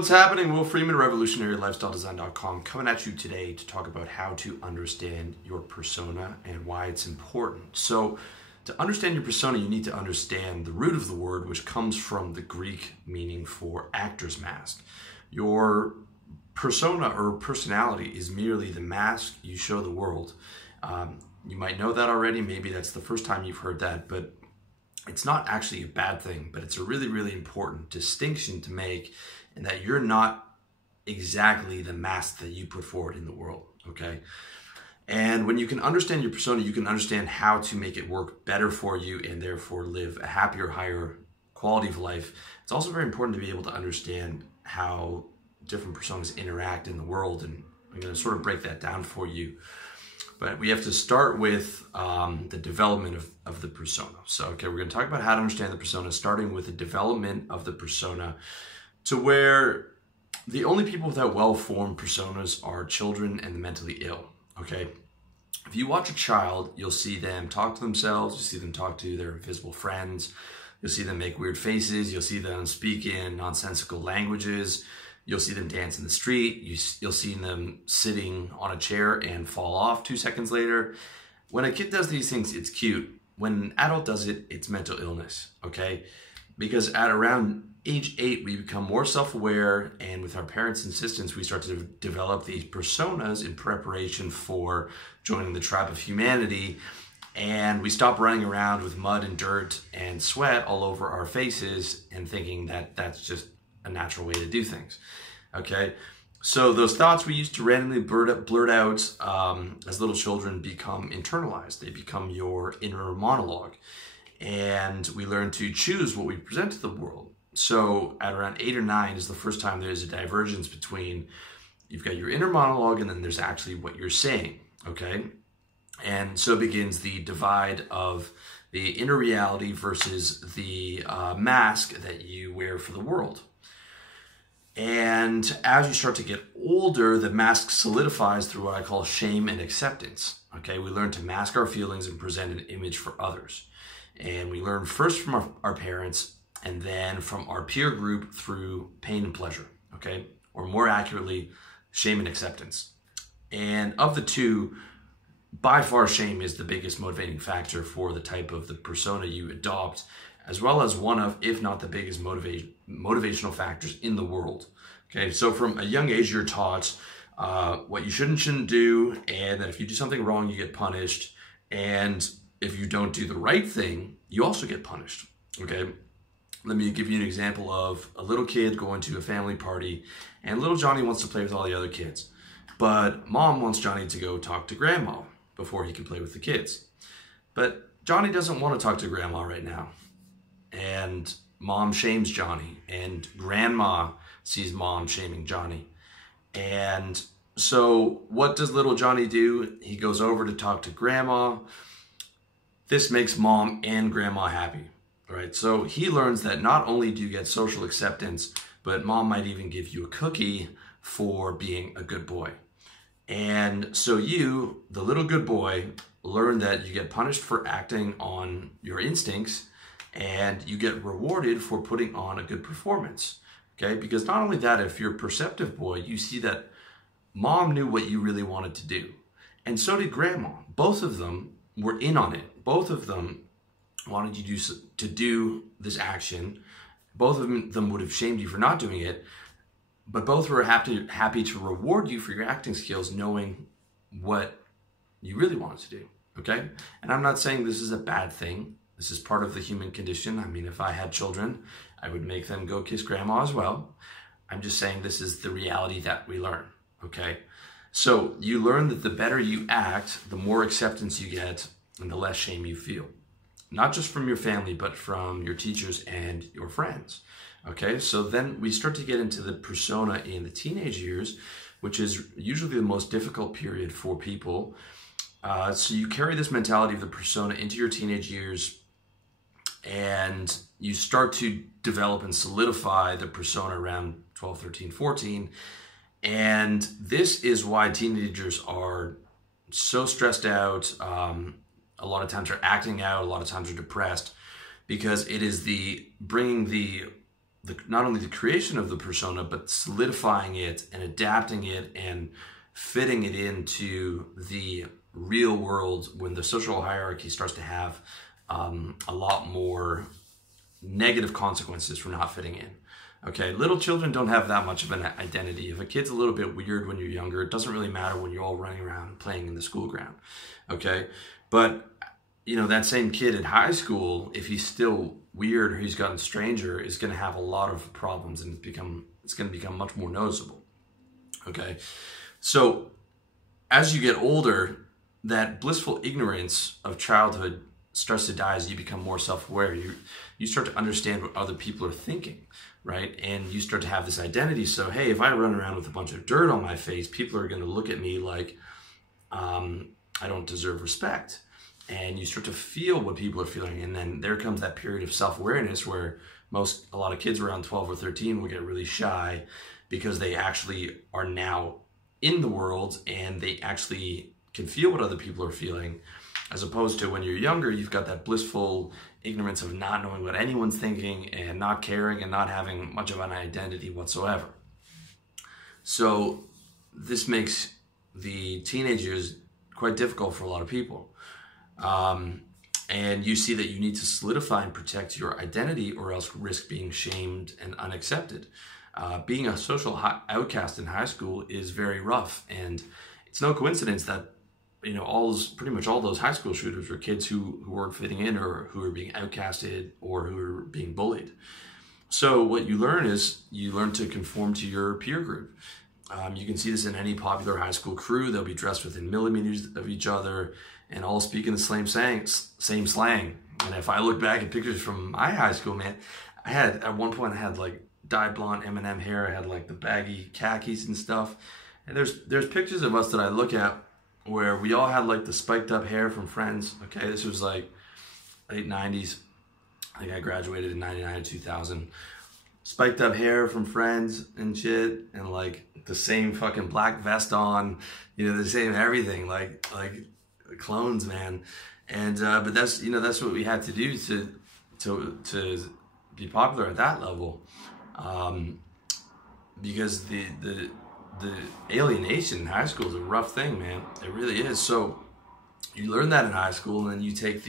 What's happening? Will Freeman, RevolutionaryLifestyleDesign.com, coming at you today to talk about how to understand your persona and why it's important. So, to understand your persona, you need to understand the root of the word, which comes from the Greek meaning for actor's mask. Your persona or personality is merely the mask you show the world. You might know that already. Maybe that's the first time you've heard that, but it's not actually a bad thing, but it's a really, really important distinction to make, and that you're not exactly the mask that you put forward in the world, okay? And when you can understand your persona, you can understand how to make it work better for you and therefore live a happier, higher quality of life. It's also very important to be able to understand how different personas interact in the world, and I'm going to sort of break that down for you. But we have to start with the development of the persona. So, okay, we're going to talk about how to understand the persona, starting with the development of the persona, to where the only people without well-formed personas are children and the mentally ill, okay? If you watch a child, you'll see them talk to themselves, you'll see them talk to their invisible friends, you'll see them make weird faces, you'll see them speak in nonsensical languages, you'll see them dance in the street, you'll see them sitting on a chair and fall off 2 seconds later. When a kid does these things, it's cute. When an adult does it, it's mental illness, okay? Because at around age 8, we become more self-aware, and with our parents' insistence, we start to develop these personas in preparation for joining the tribe of humanity, and we stop running around with mud and dirt and sweat all over our faces and thinking that that's just a natural way to do things, okay? So those thoughts we used to randomly blurt out as little children become internalized. They become your inner monologue, and we learn to choose what we present to the world. So at around 8 or 9 is the first time there's a divergence between, you've got your inner monologue and then there's actually what you're saying, okay? And so begins the divide of the inner reality versus the mask that you wear for the world. And as you start to get older, the mask solidifies through what I call shame and acceptance, okay? We learn to mask our feelings and present an image for others. And we learn first from our parents, and then from our peer group through pain and pleasure, okay? Or more accurately, shame and acceptance. And of the two, by far shame is the biggest motivating factor for the type of the persona you adopt, as well as one of, if not the biggest motivational factors in the world, okay? So from a young age, you're taught what you should and shouldn't do, and that if you do something wrong, you get punished, and if you don't do the right thing, you also get punished, okay? Let me give you an example of a little kid going to a family party, and little Johnny wants to play with all the other kids, but mom wants Johnny to go talk to grandma before he can play with the kids. But Johnny doesn't want to talk to grandma right now, and mom shames Johnny, and grandma sees mom shaming Johnny. And so what does little Johnny do? He goes over to talk to grandma. This makes mom and grandma happy. Right, so he learns that not only do you get social acceptance, but mom might even give you a cookie for being a good boy. And so you, the little good boy, learn that you get punished for acting on your instincts, and you get rewarded for putting on a good performance, okay? Because not only that, if you're a perceptive boy, you see that mom knew what you really wanted to do, and so did grandma. Both of them were in on it. Both of them wanted you to do this action. Both of them would have shamed you for not doing it, but both were happy to reward you for your acting skills, knowing what you really wanted to do, okay? And I'm not saying this is a bad thing. This is part of the human condition. I mean, if I had children, I would make them go kiss grandma as well. I'm just saying this is the reality that we learn, okay? So you learn that the better you act, the more acceptance you get and the less shame you feel. Not just from your family, but from your teachers and your friends, okay? So then we start to get into the persona in the teenage years, which is usually the most difficult period for people. So you carry this mentality of the persona into your teenage years, and you start to develop and solidify the persona around 12, 13, 14. And this is why teenagers are so stressed out. A lot of times they're acting out, a lot of times they're depressed, because it is bringing the not only the creation of the persona, but solidifying it and adapting it and fitting it into the real world when the social hierarchy starts to have a lot more negative consequences for not fitting in. Okay, little children don't have that much of an identity. If a kid's a little bit weird when you're younger, it doesn't really matter when you're all running around and playing in the school ground. Okay, but you know, that same kid in high school, if he's still weird or he's gotten stranger, is going to have a lot of problems, and it's going to become much more noticeable. Okay, so as you get older, that blissful ignorance of childhood starts to die as you become more self-aware. You start to understand what other people are thinking, right? And you start to have this identity. So, hey, if I run around with a bunch of dirt on my face, people are going to look at me like I don't deserve respect. And you start to feel what people are feeling. And then there comes that period of self-awareness where a lot of kids around 12 or 13 will get really shy because they actually are now in the world and they actually can feel what other people are feeling, as opposed to when you're younger, you've got that blissful ignorance of not knowing what anyone's thinking and not caring and not having much of an identity whatsoever. So this makes the teenage years quite difficult for a lot of people. And you see that you need to solidify and protect your identity or else risk being shamed and unaccepted. Being a social outcast in high school is very rough, and it's no coincidence that, you know, pretty much all those high school shooters were kids who weren't fitting in or who were being outcasted or who were being bullied. So what you learn is you learn to conform to your peer group. You can see this in any popular high school crew. They'll be dressed within millimeters of each other and all speaking the same slang. And if I look back at pictures from my high school, man, at one point I had like dyed blonde M&M hair. I had like the baggy khakis and stuff. And there's pictures of us that I look at where we all had like the spiked up hair from Friends. Okay, this was like late 90s. I think I graduated in 99 or 2000. Spiked up hair from Friends and shit, and like the same fucking black vest on, you know, the same everything, like clones, man. And but that's, you know, that's what we had to do to be popular at that level, because the alienation in high school is a rough thing, man. It really is. So you learn that in high school, and then you take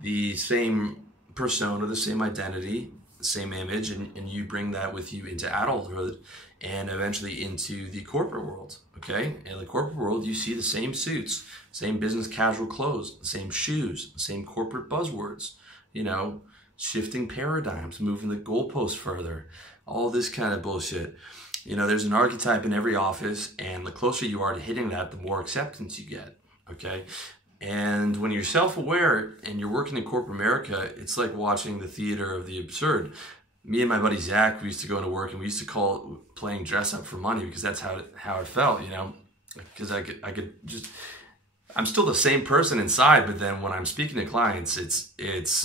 the same persona, the same identity, the same image, and you bring that with you into adulthood and eventually into the corporate world. Okay, in the corporate world, you see the same suits, same business casual clothes, the same shoes, the same corporate buzzwords, you know, shifting paradigms, moving the goalposts further, all this kind of bullshit. You know, there's an archetype in every office, and the closer you are to hitting that, the more acceptance you get, okay? And when you're self-aware and you're working in corporate America, it's like watching the theater of the absurd. Me and my buddy Zach, we used to go into work and we used to call it playing dress up for money, because that's how it felt, you know? Because I could just, I'm still the same person inside, but then when I'm speaking to clients, it's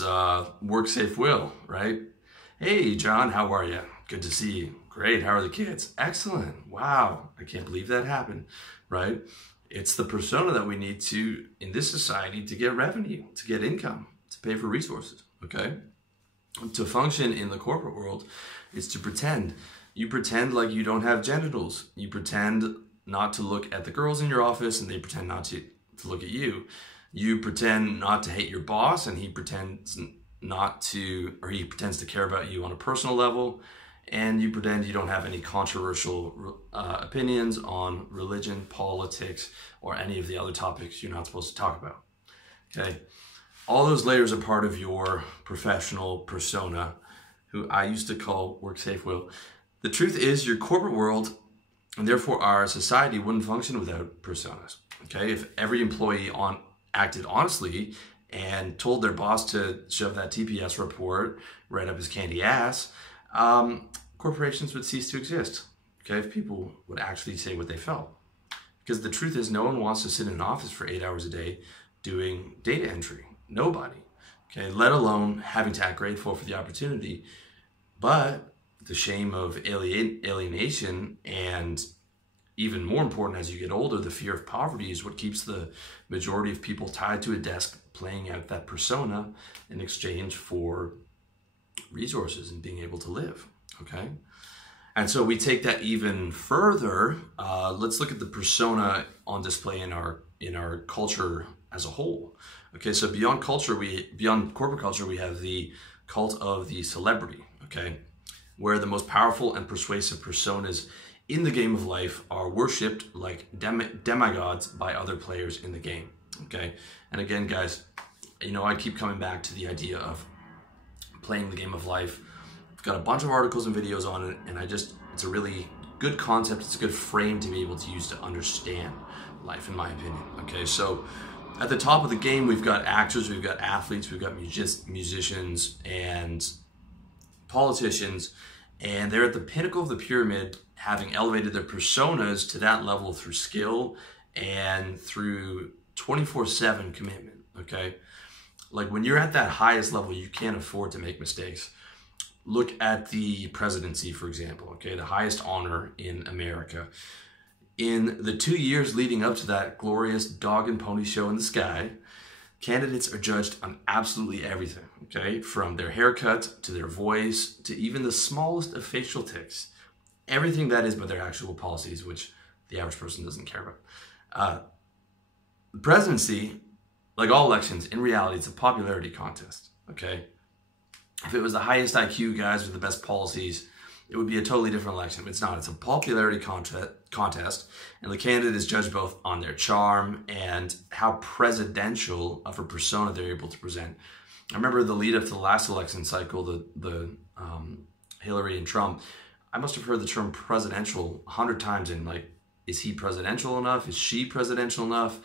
work safe will, right? Hey, John, how are you? Good to see you. Great, how are the kids? Excellent. Wow, I can't believe that happened, right? It's the persona that we need to, in this society, to get revenue, to get income, to pay for resources, okay? To function in the corporate world is to pretend. You pretend like you don't have genitals. You pretend not to look at the girls in your office, and they pretend not to look at you. You pretend not to hate your boss, and he pretends to care about you on a personal level. And you pretend you don't have any controversial opinions on religion, politics, or any of the other topics you're not supposed to talk about, okay? All those layers are part of your professional persona, who I used to call work safe will. The truth is, your corporate world, and therefore our society, wouldn't function without personas, okay? If every employee acted honestly and told their boss to shove that TPS report right up his candy ass, corporations would cease to exist, okay, if people would actually say what they felt. Because the truth is, no one wants to sit in an office for 8 hours a day doing data entry. Nobody, okay, let alone having to act grateful for the opportunity. But the shame of alienation, and even more important as you get older, the fear of poverty, is what keeps the majority of people tied to a desk playing out that persona in exchange for resources and being able to live, okay? And so we take that even further. Let's look at the persona on display in our culture as a whole. Okay, so beyond corporate culture, we have the cult of the celebrity, okay, where the most powerful and persuasive personas in the game of life are worshipped like demigods by other players in the game, okay? And again, guys, I keep coming back to the idea of playing the game of life. I've got a bunch of articles and videos on it, and it's a really good concept. It's a good frame to be able to use to understand life, in my opinion, okay? So at the top of the game, we've got actors, we've got athletes, we've got musicians and politicians, and they're at the pinnacle of the pyramid, having elevated their personas to that level through skill and through 24/7 commitment, okay? Like when you're at that highest level, you can't afford to make mistakes. Look at the presidency, for example, okay? The highest honor in America. In the 2 years leading up to that glorious dog and pony show in the sky, candidates are judged on absolutely everything, okay? From their haircut to their voice to even the smallest of facial tics. Everything that is but their actual policies, which the average person doesn't care about. The presidency, like all elections, in reality, it's a popularity contest, okay? If it was the highest IQ guys with the best policies, it would be a totally different election. But it's not. It's a popularity contest, and the candidate is judged both on their charm and how presidential of a persona they're able to present. I remember the lead up to the last election cycle, the Hillary and Trump. I must have heard the term presidential 100 times in like, is he presidential enough? Is she presidential enough?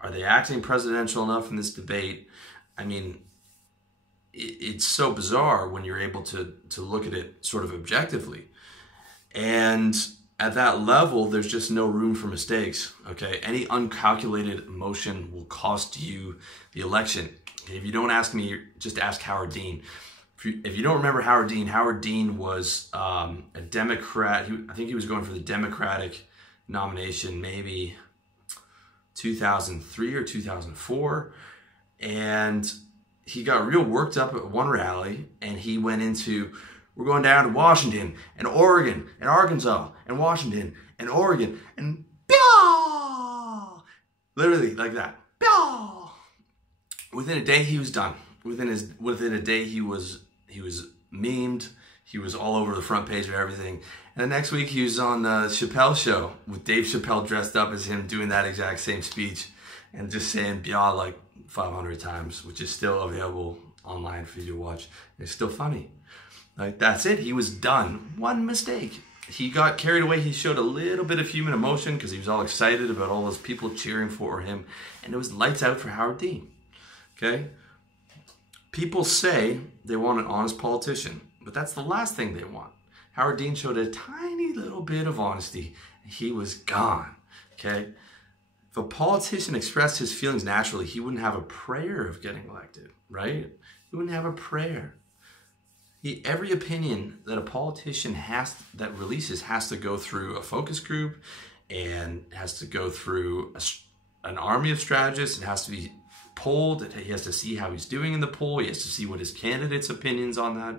Are they acting presidential enough in this debate? I mean, it's so bizarre when you're able to look at it sort of objectively. And at that level, there's just no room for mistakes, okay? Any uncalculated emotion will cost you the election. If you don't ask me, just ask Howard Dean. If you don't remember Howard Dean was a Democrat. I think he was going for the Democratic nomination, maybe 2003 or 2004. And he got real worked up at one rally, and he went into, we're going down to Washington and Oregon and Arkansas and Washington and Oregon and literally like that. Within a day, he was done. Within a day, he was memed. He was all over the front page of everything. And the next week, he was on the Chappelle show with Dave Chappelle dressed up as him doing that exact same speech and just saying "blah" like 500 times, which is still available online for you to watch. It's still funny. Like, that's it. He was done. One mistake. He got carried away. He showed a little bit of human emotion because he was all excited about all those people cheering for him. And it was lights out for Howard Dean. Okay? People say they want an honest politician, but that's the last thing they want. Howard Dean showed a tiny little bit of honesty. He was gone. Okay? If a politician expressed his feelings naturally, he wouldn't have a prayer of getting elected, right? He wouldn't have a prayer. Every opinion that a politician that releases has to go through a focus group and has to go through an army of strategists. It has to be polled. He has to see how he's doing in the poll. He has to see what his candidate's opinions on that.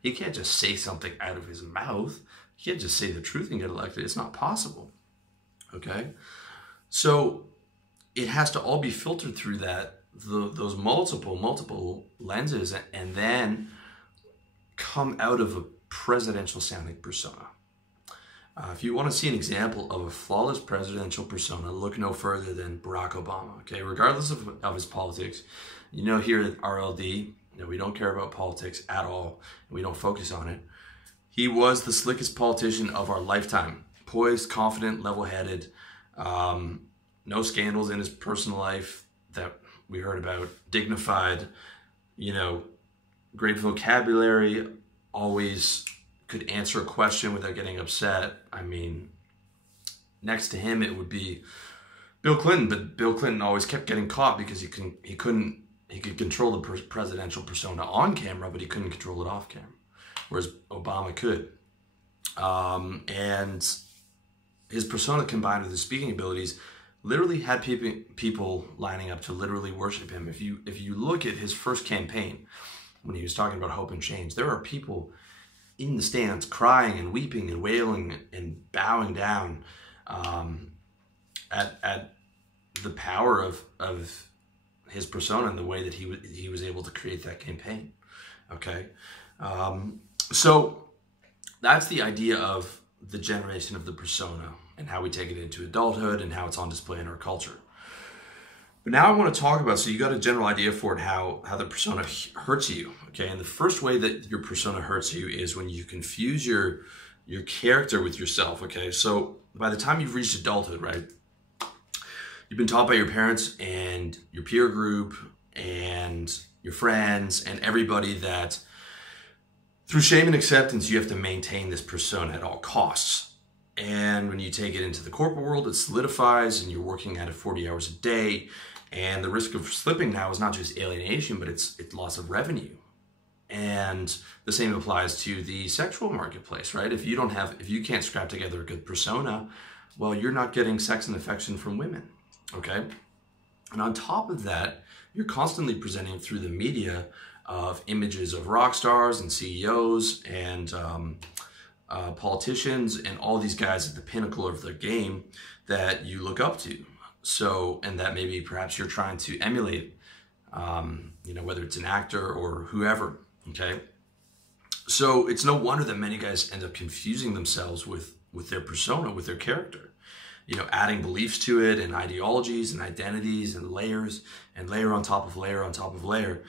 He can't just say something out of his mouth. He can't just say the truth and get elected. It's not possible. Okay? So it has to all be filtered through those multiple lenses, and then come out of a presidential sounding persona. If you want to see an example of a flawless presidential persona, look no further than Barack Obama. Okay, regardless of his politics, here at RLD, we don't care about politics at all. We don't focus on it. He was the slickest politician of our lifetime. Poised, confident, level-headed, no scandals in his personal life that we heard about, dignified, great vocabulary, always could answer a question without getting upset. I mean, next to him it would be Bill Clinton, but Bill Clinton always kept getting caught because he could control the presidential persona on camera, but he couldn't control it off camera, whereas Obama could. And his persona combined with his speaking abilities literally had people lining up to literally worship him. If you look at his first campaign, when he was talking about hope and change, there are people in the stands crying and weeping and wailing and bowing down at the power of his persona and the way that he was able to create that campaign. Okay, so that's the idea of the generation of the persona and how we take it into adulthood and how it's on display in our culture. But now I want to talk about, so you got a general idea for it, how the persona hurts you, okay? And the first way that your persona hurts you is when you confuse your character with yourself, okay? So by the time you've reached adulthood, right, you've been taught by your parents and your peer group and your friends and everybody that through shame and acceptance, you have to maintain this persona at all costs. And when you take it into the corporate world, it solidifies and you're working at it 40 hours a day. And the risk of slipping now is not just alienation, but it's loss of revenue. And the same applies to the sexual marketplace, right? If you can't scrap together a good persona, well, you're not getting sex and affection from women, okay? And on top of that, you're constantly presenting through the media of images of rock stars and CEOs and politicians and all these guys at the pinnacle of the game that you look up to. So, and that maybe perhaps you're trying to emulate, whether it's an actor or whoever, okay? So it's no wonder that many guys end up confusing themselves with their persona, with their character, adding beliefs to it and ideologies and identities and layers and layer on top of layer on top of layer,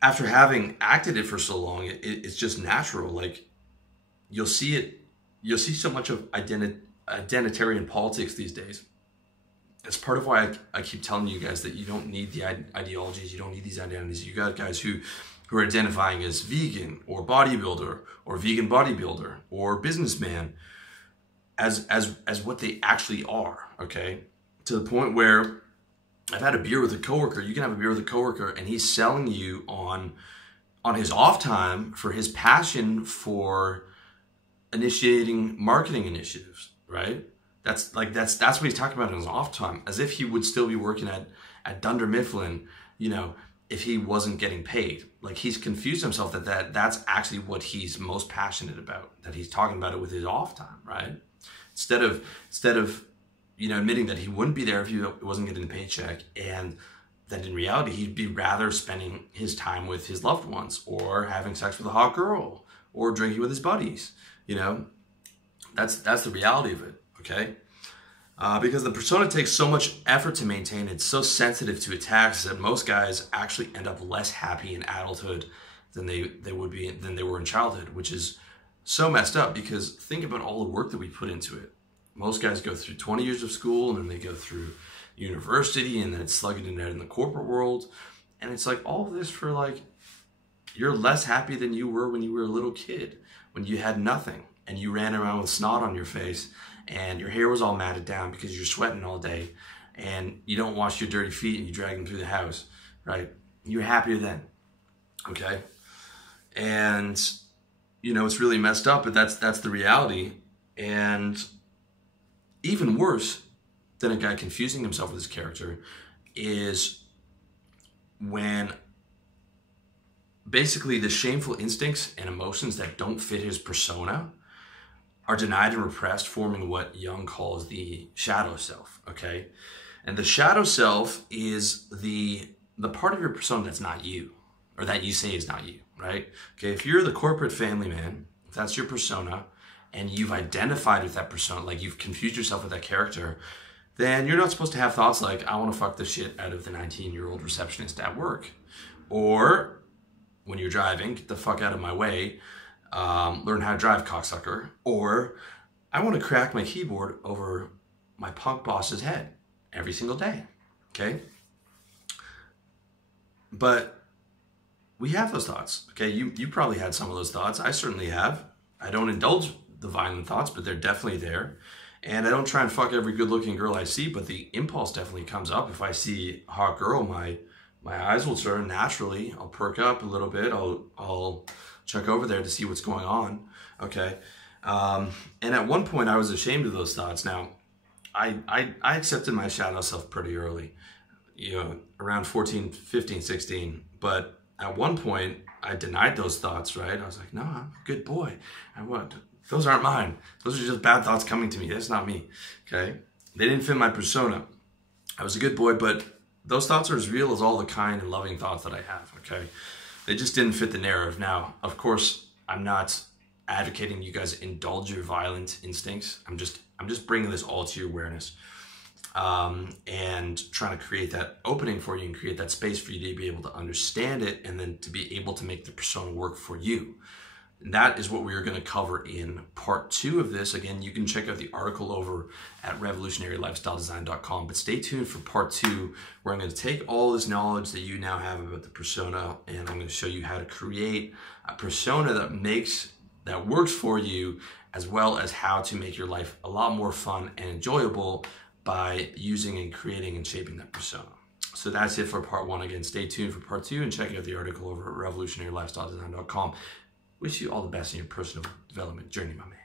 after having acted it for so long, it's just natural. Like you'll see so much of identitarian politics these days. It's part of why I keep telling you guys that you don't need the ideologies, you don't need these identities. You got guys who are identifying as vegan or bodybuilder or vegan bodybuilder or businessman as what they actually are, okay? To the point where I've had a beer with a coworker. You can have a beer with a coworker and he's selling you on his off time for his passion for initiating marketing initiatives, right? That's what he's talking about in his off time, as if he would still be working at Dunder Mifflin, if he wasn't getting paid. Like he's confused himself that's actually what he's most passionate about, that he's talking about it with his off time, right? Instead of admitting that he wouldn't be there if he wasn't getting a paycheck, and that in reality, he'd be rather spending his time with his loved ones or having sex with a hot girl or drinking with his buddies. That's the reality of it, okay? Because the persona takes so much effort to maintain, it's so sensitive to attacks that most guys actually end up less happy in adulthood than they were in childhood, which is so messed up because think about all the work that we put into it. Most guys go through 20 years of school and then they go through university and then it's slugging it out in the corporate world. And it's like all of this for like, you're less happy than you were when you were a little kid, when you had nothing and you ran around with snot on your face and your hair was all matted down because you're sweating all day and you don't wash your dirty feet and you drag them through the house, right? You're happier then, okay? And, it's really messed up, but that's the reality. And even worse than a guy confusing himself with his character is when basically the shameful instincts and emotions that don't fit his persona are denied and repressed, forming what Jung calls the shadow self, okay? And the shadow self is the part of your persona that's not you, or that you say is not you, right? Okay, if you're the corporate family man, if that's your persona, and you've identified with that persona, like you've confused yourself with that character, then you're not supposed to have thoughts like, I want to fuck the shit out of the 19-year-old receptionist at work. Or when you're driving, get the fuck out of my way, learn how to drive, cocksucker. Or I want to crack my keyboard over my punk boss's head every single day, okay? But we have those thoughts, okay? You probably had some of those thoughts. I certainly have. I don't indulge the violent thoughts, but they're definitely there. And I don't try and fuck every good-looking girl I see, but the impulse definitely comes up. If I see a hot girl, my eyes will turn naturally. I'll perk up a little bit. I'll check over there to see what's going on, okay? And at one point, I was ashamed of those thoughts. Now, I accepted my shadow self pretty early, around 14, 15, 16. But at one point, I denied those thoughts, right? I was like, no, I'm a good boy. Those aren't mine. Those are just bad thoughts coming to me. That's not me, okay? They didn't fit my persona. I was a good boy, but those thoughts are as real as all the kind and loving thoughts that I have, okay? They just didn't fit the narrative. Now, of course, I'm not advocating you guys indulge your violent instincts. I'm just bringing this all to your awareness. And trying to create that opening for you and create that space for you to be able to understand it and then to be able to make the persona work for you. And that is what we are going to cover in part 2 of this. Again, you can check out the article over at revolutionarylifestyledesign.com, but stay tuned for part 2, where I'm going to take all this knowledge that you now have about the persona, and I'm going to show you how to create a persona that works for you, as well as how to make your life a lot more fun and enjoyable by using and creating and shaping that persona. So that's it for part 1. Again, stay tuned for part 2 and check out the article over at revolutionarylifestyledesign.com. Wish you all the best in your personal development journey, my man.